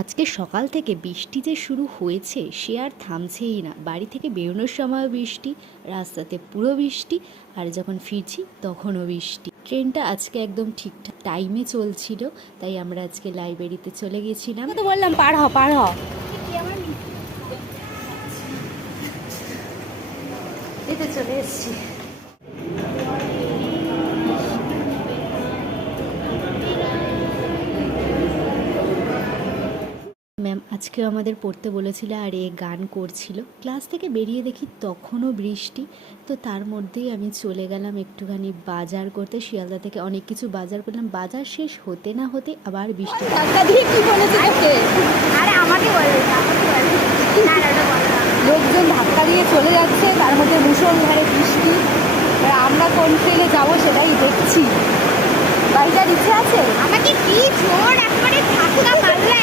আজকে সকাল থেকে বৃষ্টি যে শুরু হয়েছে সে আর থামছেই না। বাড়ি থেকে বেরোনোর সময় বৃষ্টি, রাস্তাতে পুরো বৃষ্টি, আর যখন ফিরছি তখনও বৃষ্টি। ট্রেনটা আজকে একদম ঠিকঠাক টাইমে চলছিল, তাই আমরা আজকে লাইব্রেরিতে চলে গেছিলাম। তো বললাম পার হ পার হ, এতে চলে এসেছি। ম্যাম আজকেও আমাদের পড়তে বলেছিল, আর এ গান করছিল। ক্লাস থেকে বেরিয়ে দেখি তখনও বৃষ্টি। তো তার মধ্যেই আমি চলে গেলাম একটুখানি বাজার করতে। শিয়ালদা থেকে অনেক কিছু বাজার করলাম। বাজার শেষ হতে না হতে আবার বৃষ্টি। ধাক্কা দিয়ে কি বলেছে তোকে? আরে আমাকে বলবে না, না না ওটা বলো না। লোকজন ধাক্কা দিয়ে চলে যাচ্ছে, তার মধ্যে মুষলধারে বৃষ্টি। আর আমরা কোন ট্রেনে যাবো সেটাই দেখছি। বাড়িটার ইচ্ছে আছে আমাকে কি জোর একবারে ধাক্কা মারলে